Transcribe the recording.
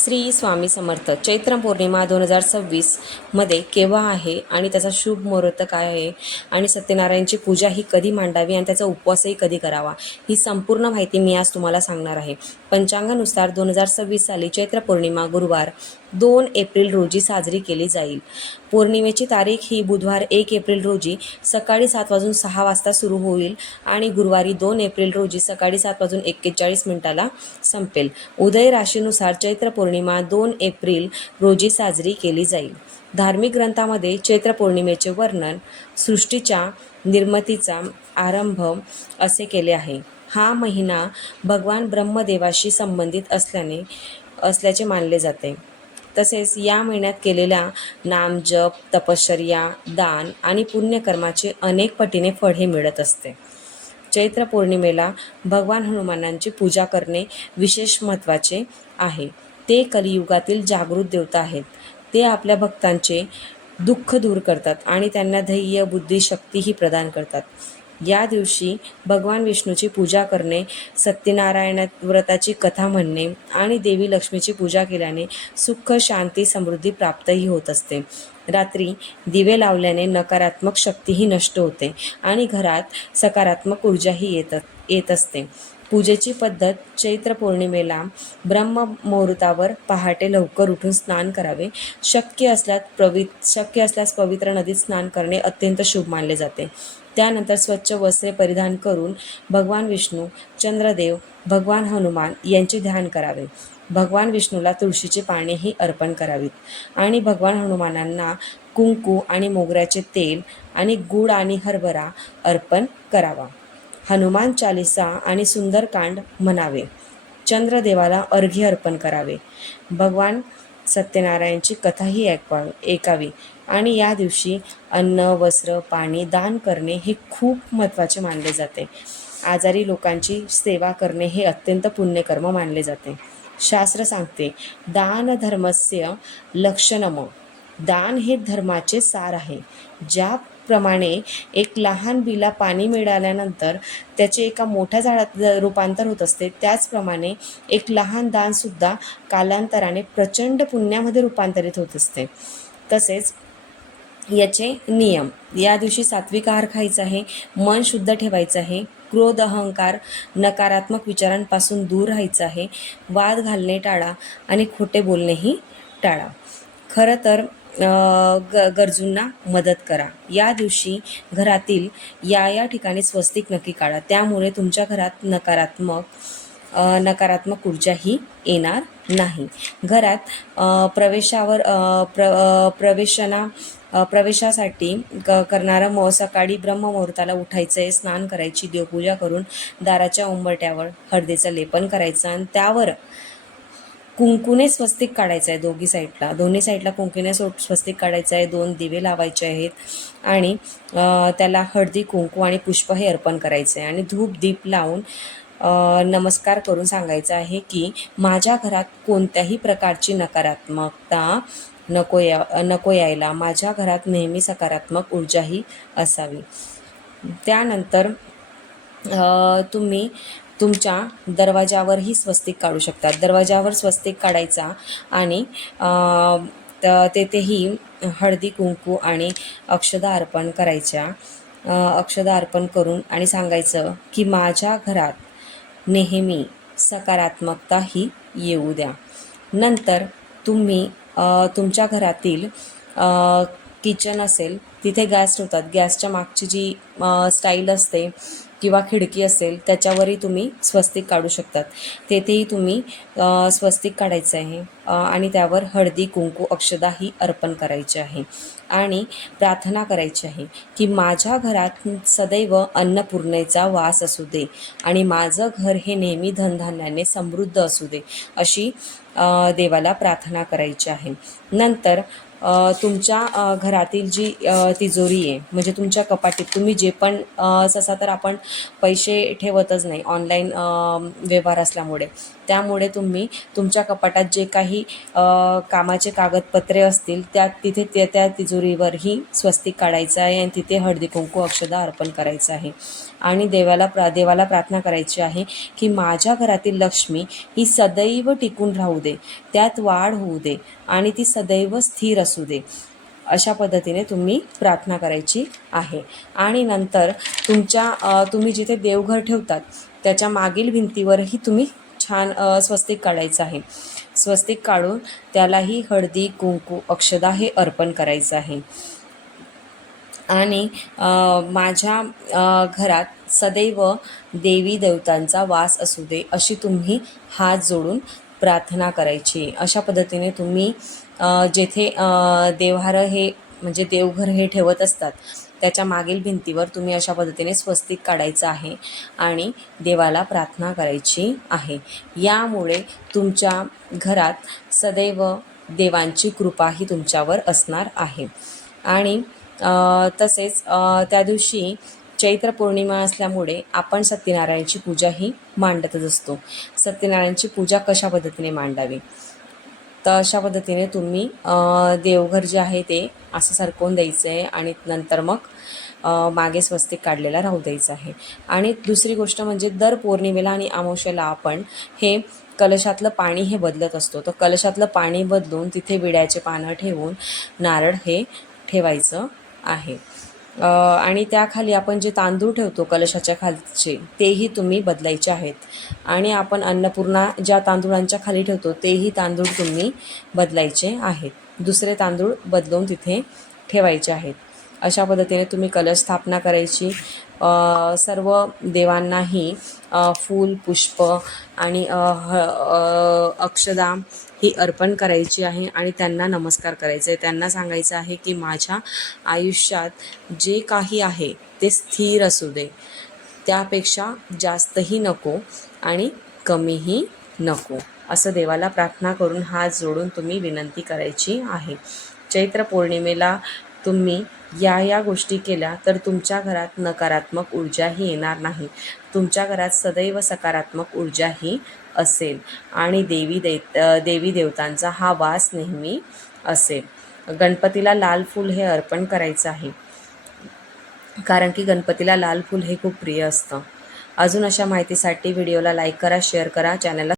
श्री स्वामी समर्थ. चैत्र पौर्णिमा 2026 मध्ये केव्हा आहे आणि त्याचा शुभ मुहूर्त काय आहे आणि सत्यनारायणची पूजा ही कधी मांडावी आणि त्याचा उपवासही कधी करावा, ही संपूर्ण माहिती मी आज तुम्हाला सांगणार आहे. पंचांगानुसार 2026 साली चैत्र पौर्णिमा गुरुवार 2 एप्रिल रोजी साजरी केली जाईल. पौर्णिमेची तारीख ही बुधवार 1 एप्रिल रोजी सकाळी 7:06 सुरू होईल आणि गुरुवारी 2 एप्रिल रोजी सकाळी 7:41 संपेल. उदय राशीनुसार चैत्र पौर्णिमा 2 एप्रिल रोजी साजरी केली जाईल. धार्मिक ग्रंथामध्ये चैत्र पौर्णिमेचे वर्णन सृष्टीच्या निर्मितीचा आरंभ असे केले आहे. हा महिना भगवान ब्रह्मदेवाशी संबंधित असल्याचे मानले जाते. तसेच या महिन्यात केलेल्या नामजप, तपश्चर्या, दान आणि पुण्यकर्माचे अनेक पटीने फळ हे मिळत असते. चैत्र पौर्णिमेला भगवान हनुमानांची पूजा करणे विशेष महत्त्वाचे आहे. ते कलियुगातील जागृत देवता आहेत. ते आपल्या भक्तांचे दुःख दूर करतात आणि त्यांना धैर्य, बुद्धी, शक्तीही प्रदान करतात. या दिवशी भगवान विष्णूची पूजा करणे, सत्यनारायण व्रताची कथा म्हणणे आणि देवी लक्ष्मीची पूजा केल्याने सुख, शांती, समृद्धी प्राप्तही होत असते. रात्री दिवे लावल्याने नकारात्मक शक्तीही नष्ट होते आणि घरात सकारात्मक ऊर्जाही येत असते. पूजेची पद्धत: चैत्र पौर्णिमेला ब्रह्ममुहूर्तावर पहाटे लवकर उठून स्नान करावे. शक्य असल्यास पवित्र नदीत स्नान करणे अत्यंत शुभ मानले जाते. त्यानंतर स्वच्छ वस्त्रे परिधान करून भगवान विष्णू, चंद्रदेव, भगवान हनुमान यांचे ध्यान करावे. भगवान विष्णूला तुळशीची पानेही अर्पण करावीत आणि भगवान हनुमानांना कुंकू आणि मोगऱ्याचे तेल आणि गूळ आणि हरभरा अर्पण करावा. हनुमान चालिसा आणि सुंदरकांड म्हणावे. चंद्रदेवाला अर्घ्य अर्पण करावे. भगवान सत्यनारायणची कथाही ऐकावी आणि या दिवशी अन्न, वस्त्र, पाणी दान करणे हे खूप महत्त्वाचे मानले जाते. आजारी लोकांची सेवा करणे हे अत्यंत पुण्यकर्म मानले जाते. शास्त्र सांगते, दान धर्मस्य लक्षणम. दान हे धर्माचे सार आहे. ज्याप्रमाणे एक लहान बिला पाणी मिळाल्यानंतर त्याचे एका मोठ्या झाडात रूपांतर होत असते, त्याचप्रमाणे एक लहान दानसुद्धा कालांतराने प्रचंड पुण्यामध्ये रूपांतरित होत असते. तसेच याचे नियम: या दिवशी सात्विक आहार खायचा आहे, मन शुद्ध ठेवायचं आहे, क्रोध, अहंकार, नकारात्मक विचारांपासून दूर राहायचं आहे, वाद घालणे टाळा आणि खोटे बोलणेही टाळा. खरं तर गरजूंना मदत करा. या दिवशी घरातील या ठिकाणी स्वस्तिक नक्की काढा. त्यामुळे तुमच्या घरात नकारात्मक ऊर्जाही येणार नाही. घरात प्रवेशासाठी करणारा सकाळी ब्रह्ममुहूर्ताला उठायचं आहे, स्नान करायची, देवपूजा करून दाराच्या उंबरट्यावर हळदीचं लेपन करायचं आणि त्यावर कुंकूने स्वस्तिक काढायचं आहे. दोन्ही साईडला कुंकूने स्वस्तिक काढायचं आहे. 2 दिवे लावायचे आहेत आणि त्याला हळदी, कुंकू आणि पुष्प हे अर्पण करायचं आहे आणि धूप दीप लावून नमस्कार करून सांगायचं आहे की माझ्या घरात कोणत्याही प्रकारची नकारात्मकता नको यायला. माझ्या घरात नेहमी सकारात्मक ऊर्जाही असावी. त्यानंतर तुम्ही तुमच्या दरवाजावरही स्वस्तिक काढू शकता. दरवाजावर स्वस्तिक काढायचा आणि तेथेही हळदी, कुंकू आणि अक्षदा अर्पण करायच्या. अक्षदा अर्पण करून आणि सांगायचं की माझ्या घरात नेहमी सकारात्मकता ही येऊ द्या. नंतर तुम्ही तुमच्या घरातील किचन असेल तिथे गॅस ठेवतात. गॅसच्या मागची जी स्टाईल असते किंवा खिडकी असेल त्याच्यावरही तुम्ही स्वस्तिक काढू शकतात. तेथेही तुम्ही स्वस्तिक काढायचं आहे आणि त्यावर हळदी, कुंकू, अक्षदा ही अर्पण करायची आहे आणि प्रार्थना करायची आहे की माझ्या घरात सदैव अन्नपूर्णेचा वास असू दे आणि माझं घर हे नेहमी धनधान्याने समृद्ध असू दे, अशी देवाला प्रार्थना करायची आहे. नंतर तुमच्या घरातील जी तिजोरी आहे, म्हणजे तुमच्या कपाटीत तुम्ही जे पण सहसा तर आपण पैसे ठेवतच नाही ऑनलाईन व्यवहार असल्यामुळे, त्यामुळे तुम्ही तुमच्या कपाटात जे काही कामाचे कागदपत्रे असतील तिथे त्या तिजोरीवरही स्वस्तिक काढायचं आहे आणि तिथे हळदी कुंकू अक्षदा अर्पण करायचं आहे. आणि देवाला प्रार्थना करायची आहे की माझ्या घरातील लक्ष्मी ही सदैव टिकून राहू दे, त्यात वाढ होऊ दे आणि ती सदैव स्थिर असू दे. अशा पद्धतीने तुम्ही प्रार्थना करायची आहे. आणि नंतर तुम्ही जिथे देवघर ठेवतात त्याच्या मागील भिंतीवरही तुम्ही छान स्वस्तिक काढायचं आहे. स्वस्तिक काढून त्यालाही हळदी कुंकू अक्षदा हे अर्पण करायचं आहे. आणि माझ्या घरात सदैव देवी देवतांचा वास असू दे अशी तुम्ही हात जोडून प्रार्थना करायची. अशा पद्धतीने तुम्ही जेथे देवहार हे म्हणजे देवघर हे ठेवत असतात त्याच्या मागील भिंतीवर तुम्ही अशा पद्धतीने स्वस्तिक काढायचं आहे आणि देवाला प्रार्थना करायची आहे. यामुळे तुमच्या घरात सदैव देवांची कृपाही तुमच्यावर असणार आहे. आणि तसेच त्या दिवशी चैत्र पौर्णिमा असल्यामुळे आपण सत्यनारायणची पूजाही मांडतच असतो. सत्यनारायणची पूजा कशा पद्धतीने मांडावी, तर अशा पद्धतीने तुम्ही देवघर जे आहे ते असं सरकवून द्यायचं आहे आणि नंतर मग मागे स्वस्तिक काढलेला राहू द्यायचं आहे. आणि दुसरी गोष्ट म्हणजे दर पौर्णिमेला आणि अमावस्येला आपण हे कलशातलं पाणी हे बदलत असतो. तर कलशातलं पाणी बदलून तिथे विड्याचे पानं ठेवून नारळ हे ठेवायचं आहे. आणि त्याखाली आपण जे तांदूळ ठेवतो कलशाच्या खालचे तेही तुम्ही बदलायचे आहेत. आणि आपण अन्नपूर्णा ज्या तांदूळांच्या खाली ठेवतो तेही तांदूळ तुम्ही बदलायचे आहेत. दुसरे तांदूळ बदलून तिथे ठेवायचे आहेत. अशा पद्धतीने तुम्ही कलश स्थापना करायची. सर्व देवांनाही फूल पुष्प आणि अक्षदा ही अर्पण करायची आहे आणि त्यांना नमस्कार करायचा आहे. त्यांना सांगायचं आहे की माझ्या आयुष्यात जे काही आहे ते स्थिर असू दे, त्यापेक्षा जास्तही नको आणि कमीही नको, असं देवाला प्रार्थना करून हात जोडून तुम्ही विनंती करायची आहे. चैत्र पौर्णिमेला तुम्ही या गोष्टी केल्या तर तुमच्या घरात नकारात्मक ऊर्जाही येणार नाही. तुमच्या घरात सदैव सकारात्मक ऊर्जाही असेल आणि देवी देवतांचा हा वास नेहमी असेल. गणपतीला लाल फूल हे अर्पण करायचं आहे, कारण की गणपतीला लाल फूल हे खूप प्रिय असतं. अजून अशा माहितीसाठी व्हिडिओला लाईक करा, शेअर करा, चॅनलला